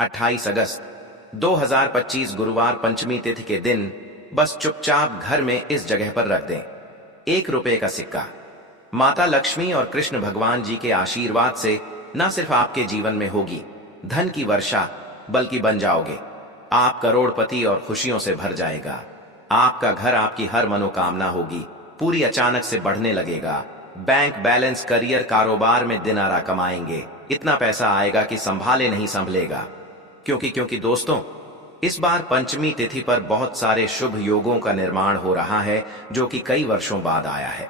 28 अगस्त 2025 गुरुवार पंचमी तिथि के दिन बस चुपचाप घर में इस जगह पर रख दें। 1 रुपए का सिक्का। माता लक्ष्मी और कृष्ण भगवान जी के आशीर्वाद से न सिर्फ आपके जीवन में होगी धन की वर्षा, बल्कि बन जाओगे आप करोड़पति और खुशियों से भर जाएगा। आपका घर, आपकी हर मनोकामना होगी पूरी अचानक से बढ़ने लगेगा। बैंक बैलेंस, करियर, कारोबार में दिनारा कमाएंगे। इतना पैसा आएगा कि संभाले नहीं संभलेगा। क्योंकि दोस्तों, इस बार पंचमी तिथि पर बहुत सारे शुभ योगों का निर्माण हो रहा है जो कि कई वर्षों बाद आया है।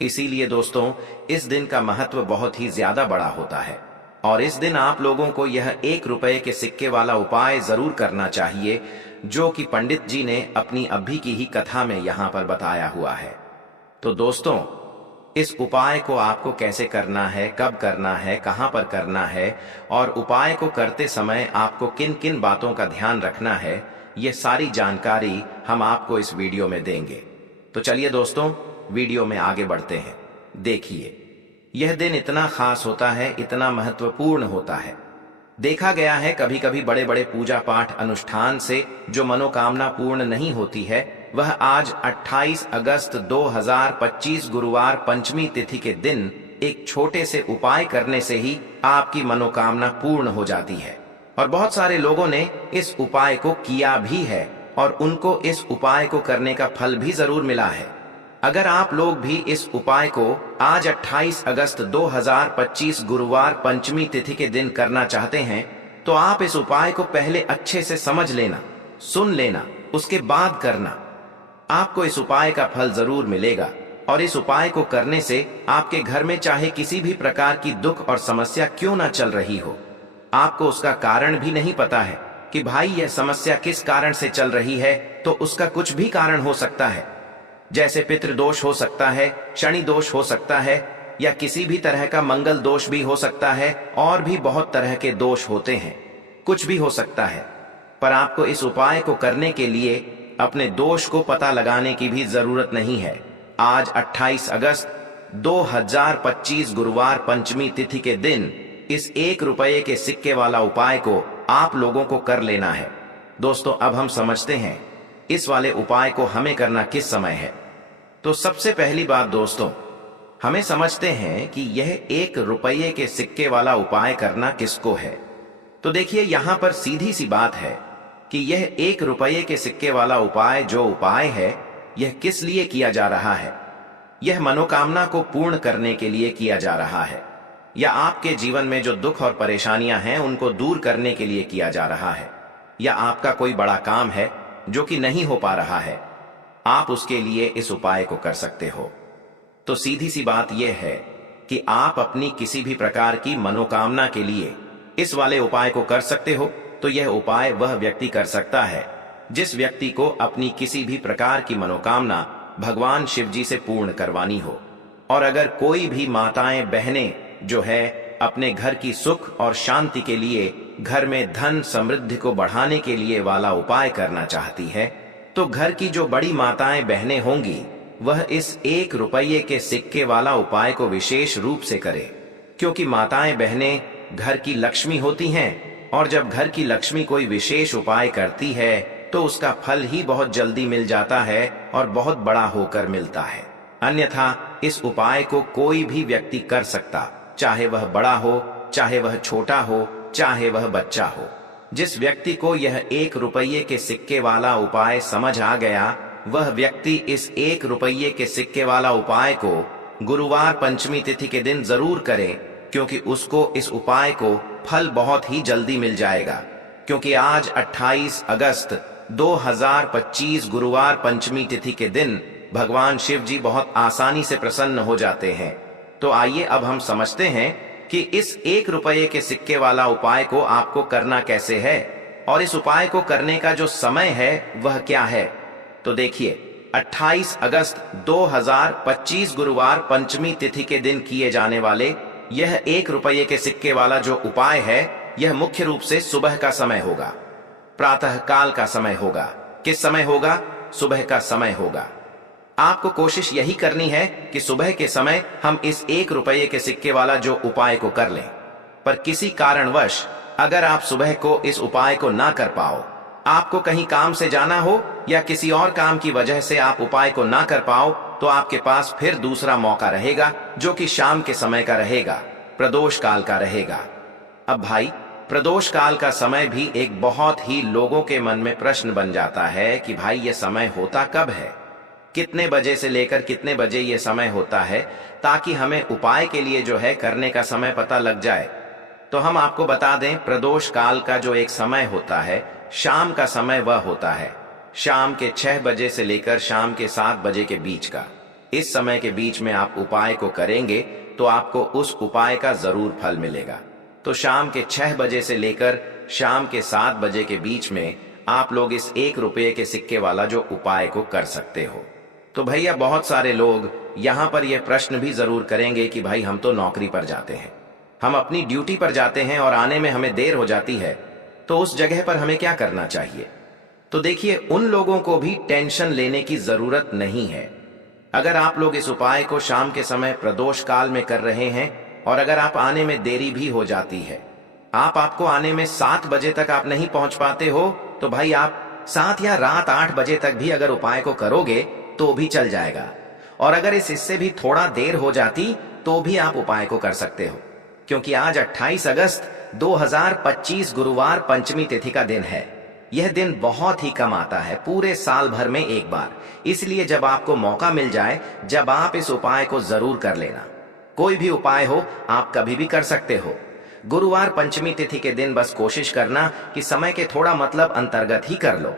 इसीलिए दोस्तों, इस दिन का महत्व बहुत ही ज्यादा बड़ा होता है और इस दिन आप लोगों को यह 1 रुपए के सिक्के वाला उपाय जरूर करना चाहिए जो कि पंडित जी ने अपनी अभी की ही कथा में यहां पर बताया हुआ है। तो दोस्तों, इस उपाय को आपको कैसे करना है, कब करना है, कहां पर करना है और उपाय को करते समय आपको किन किन बातों का ध्यान रखना है, ये सारी जानकारी हम आपको इस वीडियो में देंगे। तो चलिए दोस्तों, वीडियो में आगे बढ़ते हैं। देखिए, यह दिन इतना खास होता है, इतना महत्वपूर्ण होता है। देखा गया है कभी कभी बड़े बड़े पूजा पाठ अनुष्ठान से जो मनोकामना पूर्ण नहीं होती है, वह आज 28 अगस्त 2025 गुरुवार पंचमी तिथि के दिन एक छोटे से उपाय करने से ही आपकी मनोकामना पूर्ण हो जाती है। और बहुत सारे लोगों ने इस उपाय को किया भी है और उनको इस उपाय को करने का फल भी जरूर मिला है। अगर आप लोग भी इस उपाय को आज 28 अगस्त 2025 गुरुवार पंचमी तिथि के दिन करना चाहते हैं, तो आप इस उपाय को पहले अच्छे से समझ लेना, सुन लेना, उसके बाद करना। आपको इस उपाय का फल जरूर मिलेगा और इस उपाय को करने से आपके घर में चाहे किसी भी प्रकार की दुख और समस्या क्यों ना चल रही हो, आपको उसका कारण भी नहीं पता है कि भाई यह समस्या किस कारण से चल रही है, तो उसका कुछ भी कारण हो सकता है। जैसे पितृदोष हो सकता है, शनि दोष हो सकता है या किसी भी तरह का मंगल दोष भी हो सकता है और भी बहुत तरह के दोष होते हैं, कुछ भी हो सकता है। पर आपको इस उपाय को करने के लिए अपने दोष को पता लगाने की भी जरूरत नहीं है। आज 28 अगस्त 2025 गुरुवार पंचमी तिथि के दिन इस 1 रुपए के सिक्के वाला उपाय को आप लोगों को कर लेना है। दोस्तों, अब हम समझते हैं इस वाले उपाय को हमें करना किस समय है। तो सबसे पहली बात दोस्तों, हमें समझते हैं कि यह 1 रुपये के सिक्के वाला उपाय करना किसको है। तो देखिए, यहां पर सीधी सी बात है कि यह 1 रुपये के सिक्के वाला उपाय जो उपाय है, यह किस लिए किया जा रहा है। यह मनोकामना को पूर्ण करने के लिए किया जा रहा है या आपके जीवन में जो दुख और परेशानियां हैं उनको दूर करने के लिए किया जा रहा है, या आपका कोई बड़ा काम है जो कि नहीं हो पा रहा है, आप उसके लिए इस उपाय को कर सकते हो। तो सीधी सी बात यह है कि आप अपनी किसी भी प्रकार की मनोकामना के लिए इस वाले उपाय को कर सकते हो। तो यह उपाय वह व्यक्ति कर सकता है जिस व्यक्ति को अपनी किसी भी प्रकार की मनोकामना भगवान शिव जी से पूर्ण करवानी हो। और अगर कोई भी माताएं बहनें जो है अपने घर की सुख और शांति के लिए, घर में धन समृद्धि को बढ़ाने के लिए वाला उपाय करना चाहती है, तो घर की जो बड़ी माताएं बहनें होंगी वह इस 1 रुपये के सिक्के वाला उपाय को विशेष रूप से करें। क्योंकि माताएं बहनें घर की लक्ष्मी होती हैं और जब घर की लक्ष्मी कोई विशेष उपाय करती है तो उसका फल ही बहुत जल्दी मिल जाता है और बहुत बड़ा होकर मिलता है। अन्यथा इस उपाय को कोई भी व्यक्ति कर सकता, चाहे वह बड़ा हो, चाहे वह छोटा हो, चाहे वह बच्चा हो। जिस व्यक्ति को यह 1 रुपये के सिक्के वाला उपाय समझ आ गया, वह व्यक्ति इस 1 रुपये के सिक्के वाला उपाय को गुरुवार पंचमी तिथि के दिन जरूर करे, क्योंकि उसको इस उपाय को फल बहुत ही जल्दी मिल जाएगा। क्योंकि आज 28 अगस्त 2025 गुरुवार पंचमी तिथि के दिन भगवान शिव जी बहुत आसानी से प्रसन्न हो जाते हैं। तो आइए अब हम समझते हैं कि इस 1 रुपये के सिक्के वाला उपाय को आपको करना कैसे है और इस उपाय को करने का जो समय है वह क्या है। तो देखिए, 28 अगस्त 2025 गुरुवार पंचमी तिथि के दिन किए जाने वाले यह 1 रुपये के सिक्के वाला जो उपाय है, यह मुख्य रूप से सुबह का समय होगा, प्रातः काल का समय होगा। किस समय होगा? सुबह का समय होगा। आपको कोशिश यही करनी है कि सुबह के समय हम इस 1 रुपये के सिक्के वाला जो उपाय को कर लें। पर किसी कारणवश अगर आप सुबह को इस उपाय को ना कर पाओ, आपको कहीं काम से जाना हो या किसी और काम की वजह से आप उपाय को ना कर पाओ, तो आपके पास फिर दूसरा मौका रहेगा, जो कि शाम के समय का रहेगा, प्रदोष काल का रहेगा। अब भाई, प्रदोष काल का समय भी एक बहुत ही लोगों के मन में प्रश्न बन जाता है कि भाई ये समय होता कब है, कितने बजे से लेकर कितने बजे ये समय होता है, ताकि हमें उपाय के लिए जो है करने का समय पता लग जाए। तो हम आपको बता दें, प्रदोष काल का जो एक समय होता है, शाम का समय वह होता है शाम के 6 बजे से लेकर शाम के 7 बजे के बीच का। इस समय के बीच में आप उपाय को करेंगे तो आपको उस उपाय का जरूर फल मिलेगा। तो शाम के 6 बजे से लेकर शाम के 7 बजे के बीच में आप लोग इस 1 रुपये के सिक्के वाला जो उपाय को कर सकते हो। तो भैया, बहुत सारे लोग यहाँ पर यह प्रश्न भी जरूर करेंगे कि भाई हम तो नौकरी पर जाते हैं, हम अपनी ड्यूटी पर जाते हैं और आने में हमें देर हो जाती है, तो उस जगह पर हमें क्या करना चाहिए। तो देखिए, उन लोगों को भी टेंशन लेने की जरूरत नहीं है। अगर आप लोग इस उपाय को शाम के समय प्रदोष काल में कर रहे हैं और अगर आप आने में देरी भी हो जाती है, आपको आने में 7 बजे तक आप नहीं पहुंच पाते हो, तो भाई आप 7 या रात 8 बजे तक भी अगर उपाय को करोगे तो भी चल जाएगा। और अगर इस हिस्से भी थोड़ा देर हो जाती तो भी आप उपाय को कर सकते हो, क्योंकि आज 28 अगस्त 2025 गुरुवार पंचमी तिथि का दिन है। यह दिन बहुत ही कम आता है, पूरे साल भर में एक बार। इसलिए जब आपको मौका मिल जाए, जब आप इस उपाय को जरूर कर लेना। कोई भी उपाय हो, आप कभी भी कर सकते हो। गुरुवार पंचमी तिथि के दिन बस कोशिश करना कि समय के थोड़ा मतलब अंतर्गत ही कर लो।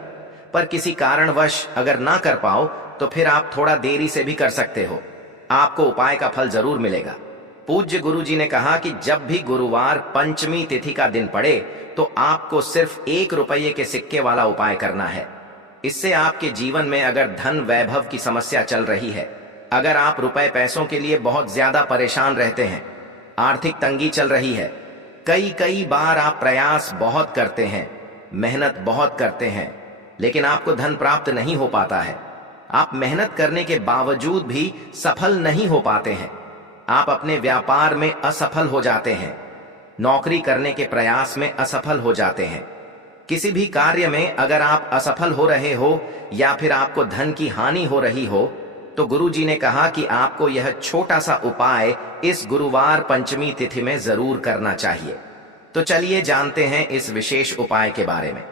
पर किसी कारणवश अगर ना कर पाओ तो फिर आप थोड़ा देरी से भी कर सकते हो, आपको उपाय का फल जरूर मिलेगा। पूज्य गुरु जी ने कहा कि जब भी गुरुवार पंचमी तिथि का दिन पड़े तो आपको सिर्फ 1 रुपये के सिक्के वाला उपाय करना है। इससे आपके जीवन में अगर धन वैभव की समस्या चल रही है, अगर आप रुपए पैसों के लिए बहुत ज्यादा परेशान रहते हैं, आर्थिक तंगी चल रही है, कई बार आप प्रयास बहुत करते हैं, मेहनत बहुत करते हैं, लेकिन आपको धन प्राप्त नहीं हो पाता है, आप मेहनत करने के बावजूद भी सफल नहीं हो पाते हैं, आप अपने व्यापार में असफल हो जाते हैं, नौकरी करने के प्रयास में असफल हो जाते हैं, किसी भी कार्य में अगर आप असफल हो रहे हो या फिर आपको धन की हानि हो रही हो, तो गुरु जी ने कहा कि आपको यह छोटा सा उपाय इस गुरुवार पंचमी तिथि में जरूर करना चाहिए। तो चलिए जानते हैं इस विशेष उपाय के बारे में।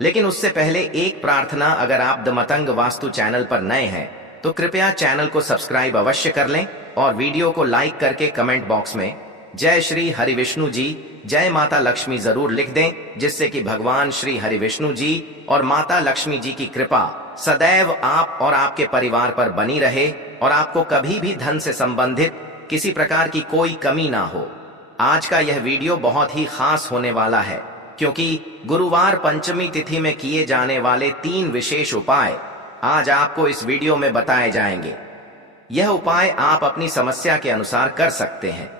लेकिन उससे पहले एक प्रार्थना, अगर आप द मतंग वास्तु चैनल पर नए हैं तो कृपया चैनल को सब्सक्राइब अवश्य कर लें और वीडियो को लाइक करके कमेंट बॉक्स में जय श्री हरि विष्णु जी, जय माता लक्ष्मी जरूर लिख दें, जिससे कि भगवान श्री हरि विष्णु जी और माता लक्ष्मी जी की कृपा सदैव आप और आपके परिवार पर बनी रहे और आपको कभी भी धन से संबंधित किसी प्रकार की कोई कमी ना हो। आज का यह वीडियो बहुत ही खास होने वाला है, क्योंकि गुरुवार पंचमी तिथि में किए जाने वाले 3 विशेष उपाय आज आपको इस वीडियो में बताए जाएंगे। यह उपाय आप अपनी समस्या के अनुसार कर सकते हैं।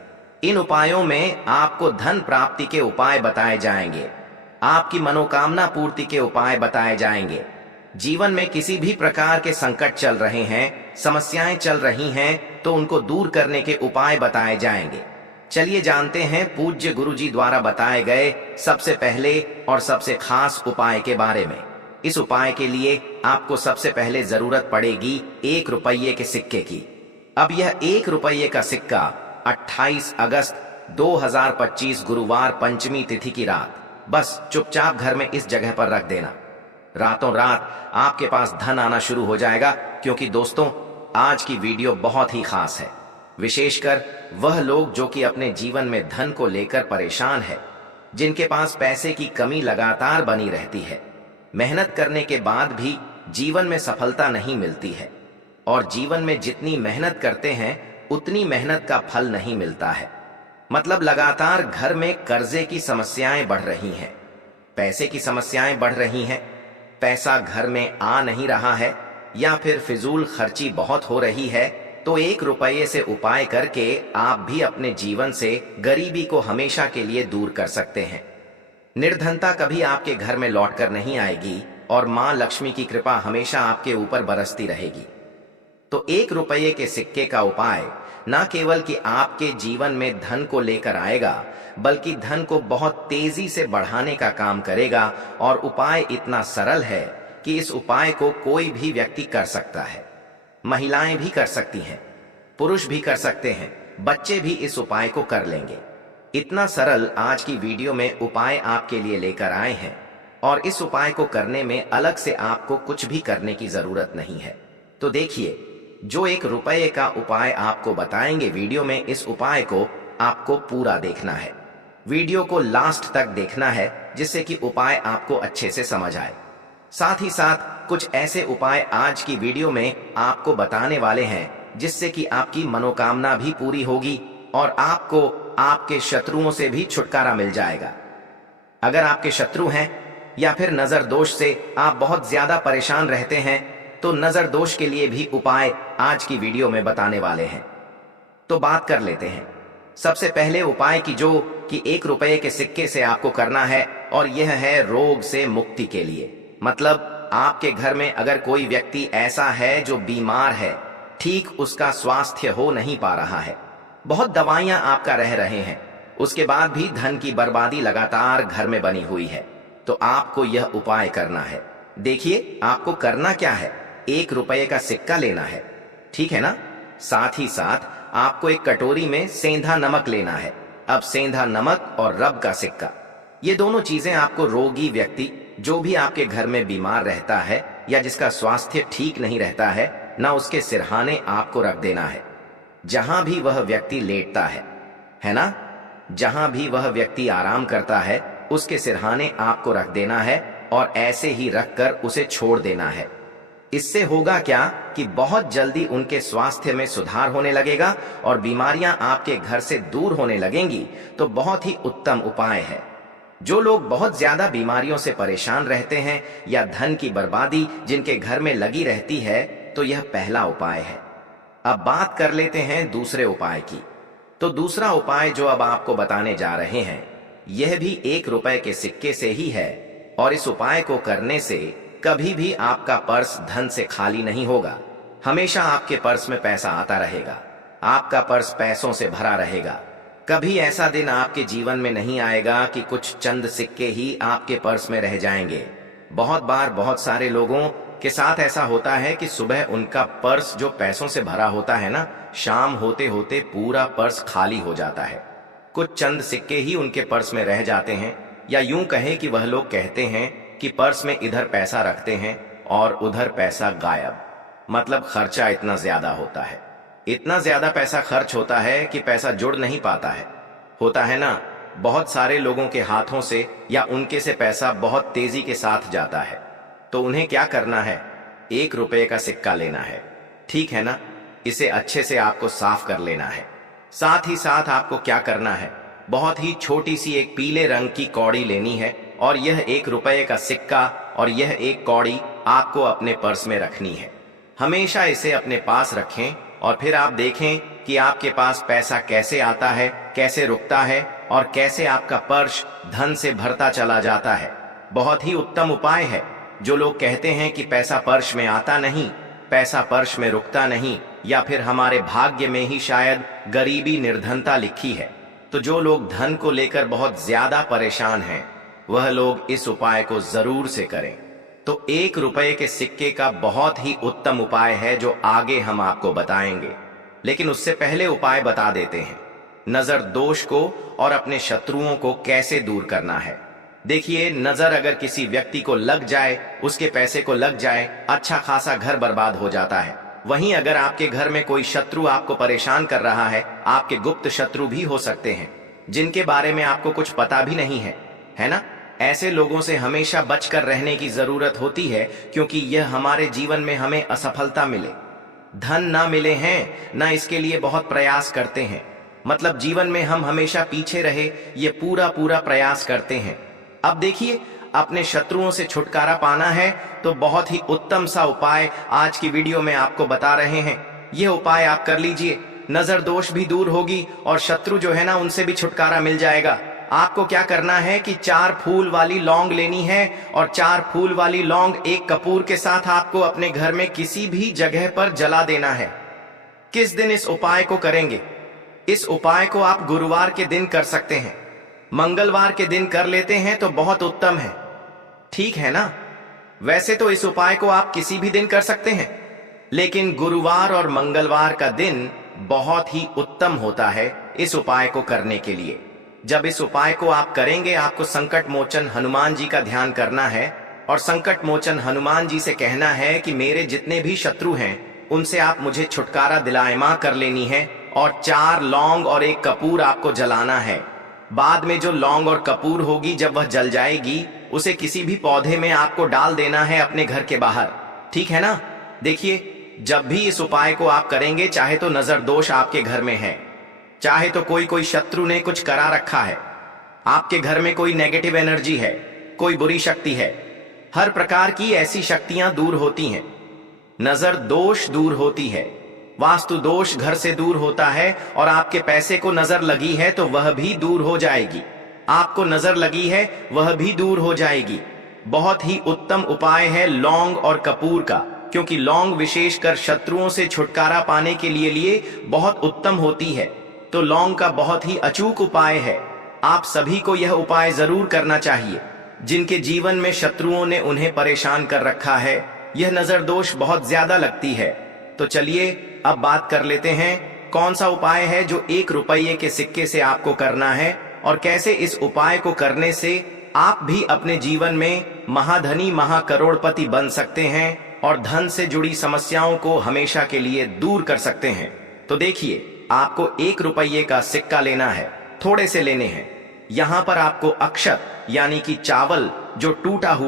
इन उपायों में आपको धन प्राप्ति के उपाय बताए जाएंगे, आपकी मनोकामना पूर्ति के उपाय बताए जाएंगे। जीवन में किसी भी प्रकार के संकट चल रहे हैं, समस्याएं चल रही हैं, तो उनको दूर करने के उपाय बताए जाएंगे। चलिए जानते हैं पूज्य गुरु जी द्वारा बताए गए सबसे पहले और सबसे खास उपाय के बारे में। इस उपाय के लिए आपको सबसे पहले जरूरत पड़ेगी 1 रुपये के सिक्के की। अब यह 1 रुपये का सिक्का 28 अगस्त 2025 गुरुवार पंचमी तिथि की रात बस चुपचाप घर में इस जगह पर रख देना। रातों रात आपके पास धन आना शुरू हो जाएगा, क्योंकि दोस्तों आज की वीडियो बहुत ही खास है। विशेषकर वह लोग जो कि अपने जीवन में धन को लेकर परेशान है, जिनके पास पैसे की कमी लगातार बनी रहती है, मेहनत करने के बाद भी जीवन में सफलता नहीं मिलती है और जीवन में जितनी मेहनत करते हैं उतनी मेहनत का फल नहीं मिलता है। मतलब लगातार घर में कर्जे की समस्याएं बढ़ रही हैं, पैसे की समस्याएं बढ़ रही हैं, पैसा घर में आ नहीं रहा है या फिर फिजूल खर्ची बहुत हो रही है, तो 1 रुपये से उपाय करके आप भी अपने जीवन से गरीबी को हमेशा के लिए दूर कर सकते हैं। निर्धनता कभी आपके घर में लौट कर नहीं आएगी और मां लक्ष्मी की कृपा हमेशा आपके ऊपर बरसती रहेगी। तो 1 रुपये के सिक्के का उपाय न केवल कि आपके जीवन में धन को लेकर आएगा, बल्कि धन को बहुत तेजी से बढ़ाने का काम करेगा। और उपाय इतना सरल है कि इस उपाय को कोई भी व्यक्ति कर सकता है। महिलाएं भी कर सकती हैं, पुरुष भी कर सकते हैं, बच्चे भी इस उपाय को कर लेंगे। इतना सरल आज की वीडियो में उपाय आपके लिए लेकर आए हैं, और इस उपाय को करने में अलग से आपको कुछ भी करने की जरूरत नहीं है। तो देखिए, जो 1 रुपये का उपाय आपको बताएंगे वीडियो में, इस उपाय को आपको पूरा देखना है। वीडियो को लास्ट तक देखना है, जिससे कि उपाय आपको अच्छे से समझ आए। साथ ही साथ कुछ ऐसे उपाय आज की वीडियो में आपको बताने वाले हैं, जिससे कि आपकी मनोकामना भी पूरी होगी और आपको आपके शत्रुओं से भी छुटकारा मिल जाएगा। अगर आपके शत्रु हैं या फिर नजर दोष से आप बहुत ज्यादा परेशान रहते हैं, तो नजर दोष के लिए भी उपाय आज की वीडियो में बताने वाले हैं। तो बात कर लेते हैं सबसे पहले उपाय की, जो कि 1 रुपये के सिक्के से आपको करना है, और यह है रोग से मुक्ति के लिए। मतलब आपके घर में अगर कोई व्यक्ति ऐसा है जो बीमार है, ठीक उसका स्वास्थ्य हो नहीं पा रहा है, बहुत दवाइयां आपका रह रहे हैं, उसके बाद भी धन की बर्बादी लगातार घर में बनी हुई है, तो आपको यह उपाय करना है। देखिए, आपको करना क्या है, 1 रुपये का सिक्का लेना है, ठीक है ना। साथ ही साथ आपको एक कटोरी में सेंधा नमक लेना है। अब सेंधा नमक और रब का सिक्का, ये दोनों चीजें आपको रोगी व्यक्ति, जो भी आपके घर में बीमार रहता है या जिसका स्वास्थ्य ठीक नहीं रहता है ना, उसके सिरहाने आपको रख देना है, जहां भी वह व्यक्ति लेटता है ना, जहां भी वह व्यक्ति आराम करता है, उसके सिरहाने आपको रख देना है, और ऐसे ही रखकर उसे छोड़ देना है। इससे होगा क्या कि बहुत जल्दी उनके स्वास्थ्य में सुधार होने लगेगा और बीमारियां आपके घर से दूर होने लगेंगी। तो बहुत ही उत्तम उपाय है। जो लोग बहुत ज्यादा बीमारियों से परेशान रहते हैं या धन की बर्बादी जिनके घर में लगी रहती है, तो यह पहला उपाय है। अब बात कर लेते हैं दूसरे उपाय की। तो दूसरा उपाय जो अब आपको बताने जा रहे हैं, यह भी 1 रुपये के सिक्के से ही है, और इस उपाय को करने से कभी भी आपका पर्स धन से खाली नहीं होगा। हमेशा आपके पर्स में पैसा आता रहेगा, आपका पर्स पैसों से भरा रहेगा। कभी ऐसा दिन आपके जीवन में नहीं आएगा कि कुछ चंद सिक्के ही आपके पर्स में रह जाएंगे। बहुत बार बहुत सारे लोगों के साथ ऐसा होता है कि सुबह उनका पर्स जो पैसों से भरा होता है ना, शाम होते होते पूरा पर्स खाली हो जाता है। कुछ चंद सिक्के ही उनके पर्स में रह जाते हैं, या यूं कहें कि वह लोग कहते हैं कि पर्स में इधर पैसा रखते हैं और उधर पैसा गायब। मतलब खर्चा इतना ज्यादा होता है, इतना ज्यादा पैसा खर्च होता है कि पैसा जुड़ नहीं पाता है। होता है ना, बहुत सारे लोगों के हाथों से या उनके से पैसा बहुत तेजी के साथ जाता है। तो उन्हें क्या करना है, 1 रुपये का सिक्का लेना है, ठीक है ना। इसे अच्छे से आपको साफ कर लेना है। साथ ही साथ आपको क्या करना है, बहुत ही छोटी सी एक पीले रंग की कौड़ी लेनी है, और यह 1 रुपये का सिक्का और यह एक कौड़ी आपको अपने पर्स में रखनी है। हमेशा इसे अपने पास रखें, और फिर आप देखें कि आपके पास पैसा कैसे आता है, कैसे रुकता है, और कैसे आपका पर्स धन से भरता चला जाता है। बहुत ही उत्तम उपाय है। जो लोग कहते हैं कि पैसा पर्स में आता नहीं, पैसा पर्स में रुकता नहीं, या फिर हमारे भाग्य में ही शायद गरीबी निर्धनता लिखी है, तो जो लोग धन को लेकर बहुत ज्यादा परेशान हैं, वह लोग इस उपाय को जरूर से करें। तो 1 रुपये के सिक्के का बहुत ही उत्तम उपाय है, जो आगे हम आपको बताएंगे। लेकिन उससे पहले उपाय बता देते हैं, नजर दोष को और अपने शत्रुओं को कैसे दूर करना है। देखिए, नजर अगर किसी व्यक्ति को लग जाए, उसके पैसे को लग जाए, अच्छा खासा घर बर्बाद हो जाता है। वहीं अगर आपके घर में कोई शत्रु आपको परेशान कर रहा है, आपके गुप्त शत्रु भी हो सकते हैं, जिनके बारे में आपको कुछ पता भी नहीं है ना। ऐसे लोगों से हमेशा बचकर रहने की जरूरत होती है, क्योंकि यह हमारे जीवन में हमें असफलता मिले, धन ना मिले हैं ना, इसके लिए बहुत प्रयास करते हैं। मतलब जीवन में हम हमेशा पीछे रहे, ये पूरा प्रयास करते हैं। अब देखिए, अपने शत्रुओं से छुटकारा पाना है, तो बहुत ही उत्तम सा उपाय आज की वीडियो में आपको बता रहे हैं। यह उपाय आप कर लीजिए, नजर दोष भी दूर होगी और शत्रु जो है ना, उनसे भी छुटकारा मिल जाएगा। आपको क्या करना है कि 4 फूल वाली लौंग लेनी है, और 4 फूल वाली लौंग एक कपूर के साथ आपको अपने घर में किसी भी जगह पर जला देना है। किस दिन इस उपाय को करेंगे? इस उपाय को आप गुरुवार के दिन कर सकते हैं। मंगलवार के दिन कर लेते हैं तो बहुत उत्तम है, ठीक है ना? वैसे तो इस उपाय को आप किसी भी दिन कर सकते हैं, लेकिन गुरुवार और मंगलवार का दिन बहुत ही उत्तम होता है इस उपाय को करने के लिए। जब इस उपाय को आप करेंगे, आपको संकट मोचन हनुमान जी का ध्यान करना है और संकट मोचन हनुमान जी से कहना है कि मेरे जितने भी शत्रु हैं उनसे आप मुझे छुटकारा दिलायमा कर लेनी है, और 4 लौंग और 1 कपूर आपको जलाना है। बाद में जो लौंग और कपूर होगी, जब वह जल जाएगी, उसे किसी भी पौधे में आपको डाल देना है अपने घर के बाहर, ठीक है ना? देखिए, जब भी इस उपाय को आप करेंगे, चाहे तो नजर दोष आपके घर में है, चाहे तो कोई शत्रु ने कुछ करा रखा है, आपके घर में कोई नेगेटिव एनर्जी है, कोई बुरी शक्ति है, हर प्रकार की ऐसी शक्तियां दूर होती हैं। नजर दोष दूर होती है, वास्तु दोष घर से दूर होता है, और आपके पैसे को नजर लगी है तो वह भी दूर हो जाएगी। आपको नजर लगी है वह भी दूर हो जाएगी। बहुत ही उत्तम उपाय है लौंग और कपूर का, क्योंकि लौंग विशेषकर शत्रुओं से छुटकारा पाने के लिए बहुत उत्तम होती है। तो लौंग का बहुत ही अचूक उपाय है। आप सभी को यह उपाय जरूर करना चाहिए। जिनके जीवन में शत्रुओं ने उन्हें परेशान कर रखा है, यह नजर दोष बहुत ज्यादा लगती है। तो चलिए अब बात कर लेते हैं कौन सा उपाय है जो 1 रुपये के सिक्के से आपको करना है, और कैसे इस उपाय को करने से आप भी अपने जीवन में महाधनी महाकरोड़पति बन सकते हैं और धन से जुड़ी समस्याओं को हमेशा के लिए दूर कर सकते हैं। तो देखिए, आपको 1 रुपये का सिक्का लेना है, थोड़े से लेने हैं। यहाँ पर आपको अक्षत यानी कि चावल जो टूटा हुआ